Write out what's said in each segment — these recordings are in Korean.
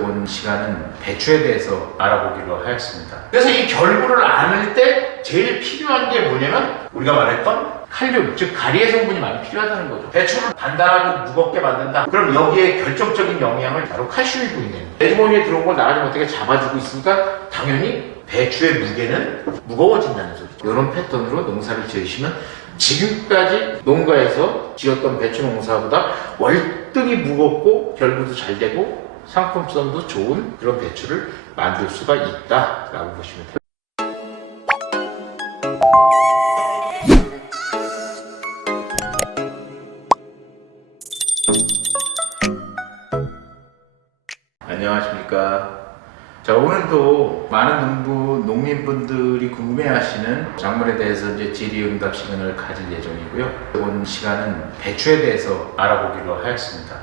이번 시간은 배추에 대해서 알아보기로 하였습니다. 그래서 이 결부를 안을 때 제일 필요한 게 뭐냐면 우리가 말했던 칼륨, 즉 가리의 성분이 많이 필요하다는 거죠. 배추를 단단하고 무겁게 만든다. 그럼 여기에 결정적인 영향을 바로 칼슘이 보이네요. 배주머니에 들어온 걸 나가지 못하게 잡아주고 있으니까 당연히 배추의 무게는 무거워진다는 소리죠. 이런 패턴으로 농사를 지으시면 지금까지 농가에서 지었던 배추 농사보다 월등히 무겁고 결부도 잘 되고 상품성도 좋은 그런 배추를 만들 수가 있다라고 보시면 돼요. 안녕하십니까. 자, 오늘도 많은 농민분들이 궁금해하시는 작물에 대해서 이제 질의응답 시간을 가질 예정이고요. 이번 시간은 배추에 대해서 알아보기로 하였습니다.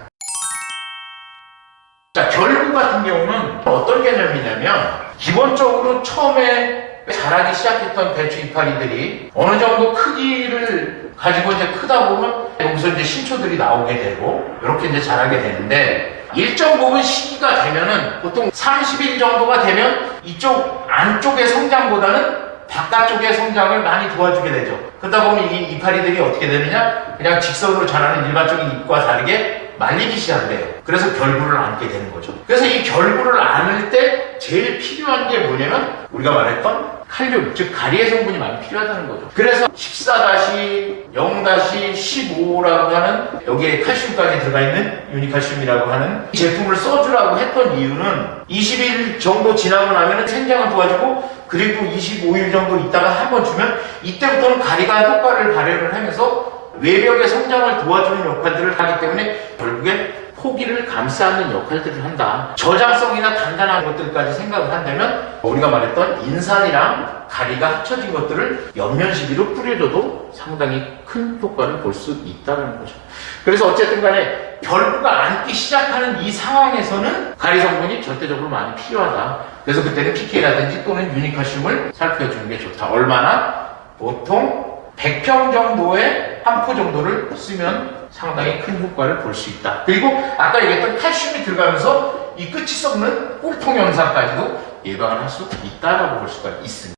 자, 결부 같은 경우는 어떤 개념이냐면 기본적으로 처음에 자라기 시작했던 배추 이파리들이 어느 정도 크기를 가지고 이제 크다 보면 여기서 이제 신초들이 나오게 되고 이렇게 이제 자라게 되는데 일정 부분 시기가 되면은 보통 30일 정도가 되면 이쪽 안쪽의 성장보다는 바깥쪽의 성장을 많이 도와주게 되죠. 그러다 보면 이 이파리들이 어떻게 되느냐? 그냥 직선으로 자라는 일반적인 잎과 다르게 말리기 시작을 해요. 그래서 결부를 안게 되는 거죠. 그래서 이 결부를 안을 때 제일 필요한 게 뭐냐면 우리가 말했던 칼륨, 즉 가리의 성분이 많이 필요하다는 거죠. 그래서 14-0-15라고 하는 여기에 칼슘까지 들어가 있는 유니칼슘이라고 하는 이 제품을 써주라고 했던 이유는 20일 정도 지나고 나면 생장을 도와주고 그리고 25일 정도 있다가 한번 주면 이때부터는 가리가 효과를 발휘를 하면서 외벽의 성장을 도와주는 역할들을 하기 때문에 결국에 포기를 감싸는 역할들을 한다. 저장성이나 단단한 것들까지 생각을 한다면 우리가 말했던 인산이랑 가리가 합쳐진 것들을 옆면 시비로 뿌려줘도 상당히 큰 효과를 볼 수 있다는 거죠. 그래서 어쨌든 간에 결부가 안기 시작하는 이 상황에서는 가리 성분이 절대적으로 많이 필요하다. 그래서 그때는 PK라든지 또는 유니칼슘을 살펴주는 게 좋다. 얼마나? 보통 100평 정도의 한 포 정도를 쓰면 상당히 큰 효과를 볼 수 있다. 그리고 아까 얘기했던 칼슘이 들어가면서 이 끝이 썩는 꿀통 현상까지도 예방을 할 수 있다라고 볼 수가 있습니다.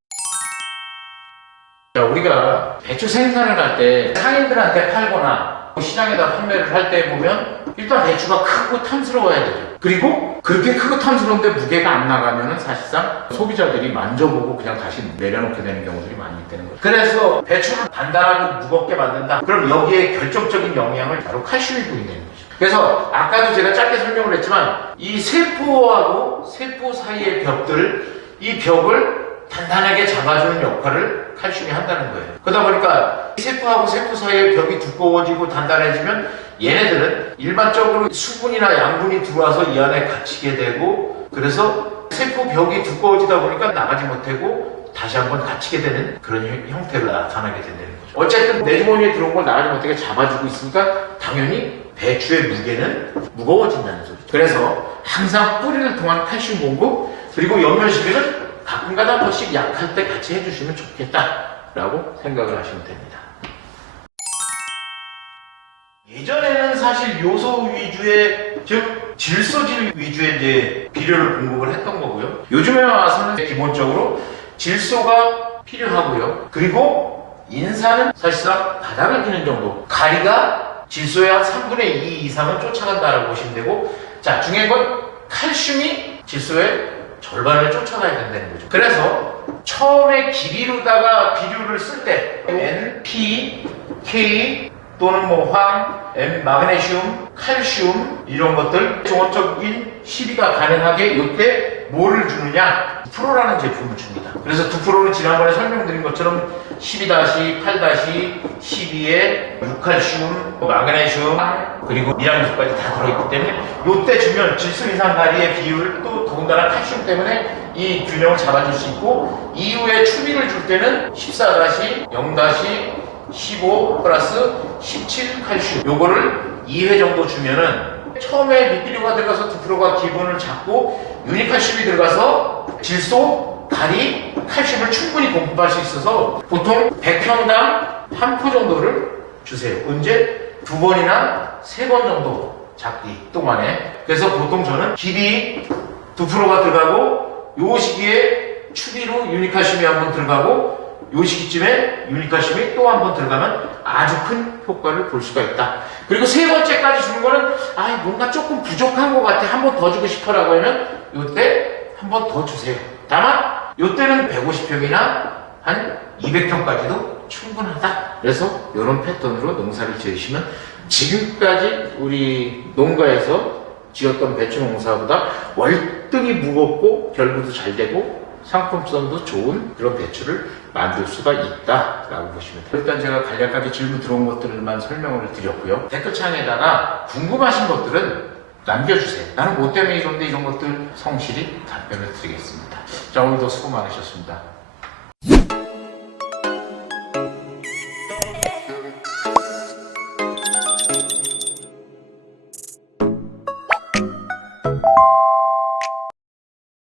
자, 우리가 배추 생산을 할 때 상인들한테 팔거나 시장에다 판매를 할 때 보면 일단 배추가 크고 탐스러워야 되죠. 그리고 그렇게 크고 탐스러운데 무게가 안 나가면 사실상 소비자들이 만져보고 그냥 다시 내려놓게 되는 경우들이 많이 있다는 거죠. 그래서 배추를 단단하고 무겁게 만든다. 그럼 여기에 결정적인 영향을 바로 칼슘이 보이는 거죠. 그래서 아까도 제가 짧게 설명을 했지만 이 세포하고 세포 사이의 벽들, 이 벽을 단단하게 잡아주는 역할을 칼슘이 한다는 거예요. 그러다 보니까 세포하고 세포 사이의 벽이 두꺼워지고 단단해지면 얘네들은 일반적으로 수분이나 양분이 들어와서 이 안에 갇히게 되고 그래서 세포 벽이 두꺼워지다 보니까 나가지 못하고 다시 한번 갇히게 되는 그런 형태로 나타나게 된다는 거죠. 어쨌든 내 주머니에 들어온 걸 나가지 못하게 잡아주고 있으니까 당연히 배추의 무게는 무거워진다는 소리죠. 그래서 항상 뿌리를 통한 칼슘 공급 그리고 옆면 시비는 가끔가다 한 번씩 약할 때 같이 해주시면 좋겠다라고 생각을 하시면 됩니다. 예전에는 사실 요소 위주의, 즉 질소질 위주의 이제 비료를 공급을 했던 거고요. 요즘에 와서는 기본적으로 질소가 필요하고요. 그리고 인산은 사실상 바닥을 끼는 정도. 가리가 질소의 한 3분의 2 이상은 쫓아간다라고 보시면 되고, 자, 중요한 건 칼슘이 질소의 절반을 쫓아가야 된다는 거죠. 그래서 처음에 기비로다가 비료를 쓸 때 N, P, K 또는 뭐 황, M, 마그네슘, 칼슘 이런 것들 종합적인 시비가 가능하게 이때 뭐를 주느냐? 2%라는 제품을 줍니다. 그래서 2%는 지난번에 설명드린 것처럼 12-8-12에 육칼슘, 마그네슘 그리고 미량요소까지 다 들어있기 때문에 이때 주면 질소 인산 가리의 비율을 또 더군다나 칼슘 때문에 이 균형을 잡아줄 수 있고 이후에 추비를 줄 때는 14-0-15 플러스 17 칼슘 요거를 2회 정도 주면은 처음에 미비료가 들어가서 2%가 기본을 잡고 유니칼슘이 들어가서 질소, 가리, 칼슘을 충분히 공급할 수 있어서 보통 100평당 한 포 정도를 주세요. 언제? 2번이나 3번 정도 잡기 동안에. 그래서 보통 저는 기비 2%가 들어가고 요 시기에 추비로 유니카심이 한번 들어가고 요 시기쯤에 유니카심이 또 한 번 들어가면 아주 큰 효과를 볼 수가 있다. 그리고 세 번째까지 주는 거는 뭔가 조금 부족한 것 같아. 한 번 더 주고 싶어라고 하면 요때 한 번 더 주세요. 다만 요때는 150평이나 한 200평까지도 충분하다. 그래서 이런 패턴으로 농사를 지으시면 지금까지 우리 농가에서 지었던 배추 농사보다 월등히 무겁고 결구도 잘 되고 상품성도 좋은 그런 배추를 만들 수가 있다라고 보시면 돼요. 일단 제가 간략하게 질문 들어온 것들만 설명을 드렸고요. 댓글창에다가 궁금하신 것들은 남겨주세요. 나는 뭐 때문에 이런데 이런 것들 성실히 답변을 드리겠습니다. 자, 오늘도 수고 많으셨습니다.